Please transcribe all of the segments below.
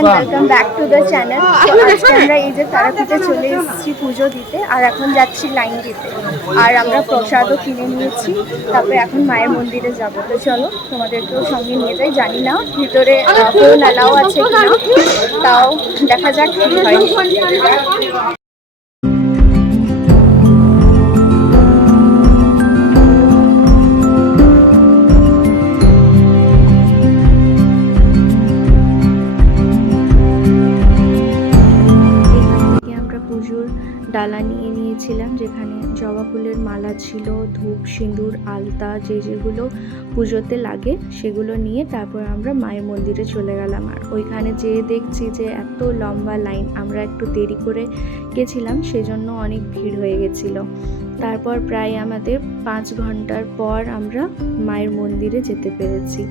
Everyone, welcome back to the channel. তো আজকে আমরা এই যে তারাপীঠে চলে এসেছি পুজো দিতে, আর এখন যাচ্ছি লাইন দিতে। আর আমরা প্রসাদও কিনে নিয়েছি, তারপরে এখন মায়ের মন্দিরে যাব। তো চলো তোমাদেরকেও সঙ্গে নিয়ে যাই। জানি না ভিতরে ফোন অ্যালাউ আছে কিনা, তাও দেখা যাক কি হয়। পুজোর ডালা নিয়ে নিয়েছিলাম, যেখানে জবা ফুলের মালা ছিল, ধূপ, সিঁদুর, আলতা, যেগুলো পুজোতে লাগে সেগুলো নিয়ে তারপর আমরা মায়ের মন্দিরে চলে গেলাম। আর ওইখানে যেয়ে দেখছি যে এত লম্বা লাইন, আমরা একটু দেরি করে গেছিলাম সেজন্য অনেক ভিড় হয়ে গেছিল। তারপর প্রায় আমাদের 5 ঘন্টার পর আমরা মায়ের মন্দিরে যেতে পেরেছি।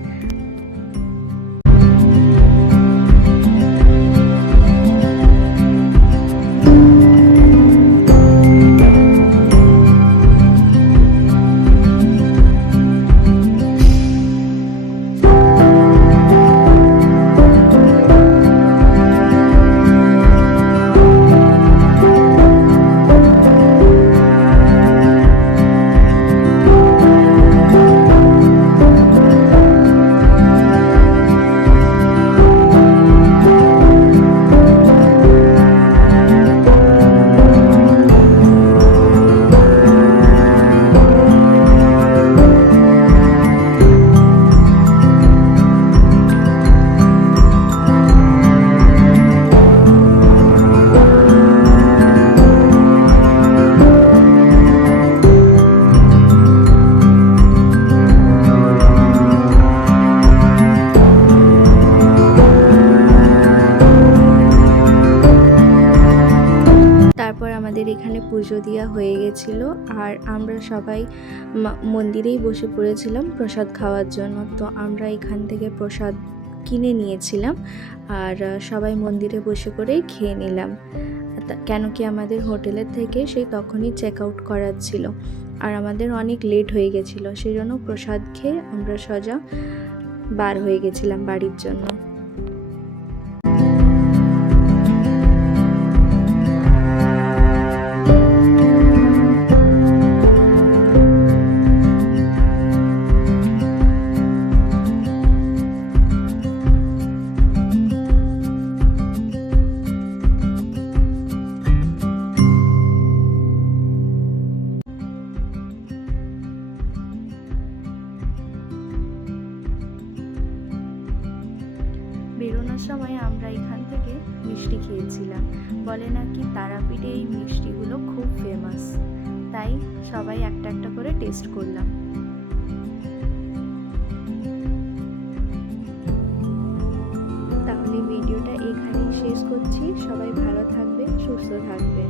তারপর আমাদের এখানে পুজো দেওয়া হয়ে গেছিলো, আর আমরা সবাই মন্দিরেই বসে পড়েছিলাম প্রসাদ খাওয়ার জন্য। তো আমরা এখান থেকে প্রসাদ কিনে নিয়েছিলাম, আর সবাই মন্দিরে বসে করেই খেয়ে নিলাম। কেন কি আমাদের হোটেলের থেকে সেই তখনই চেক আউট করার ছিল, আর আমাদের অনেক লেট হয়ে গেছিলো, সেই জন্য প্রসাদ খেয়ে আমরা সোজা বার হয়ে গেছিলাম বাড়ির জন্য। বেরোনোর সময় আমরা এখান থেকে মিষ্টি খেয়েছিলাম। বলে নাকি তারাপীঠে এই মিষ্টিগুলো খুব ফেমাস, তাই সবাই একটা একটা করে টেস্ট করলাম। তাহলে ভিডিওটা এখানেই শেষ করছি। সবাই ভালো থাকবেন, সুস্থ থাকবেন।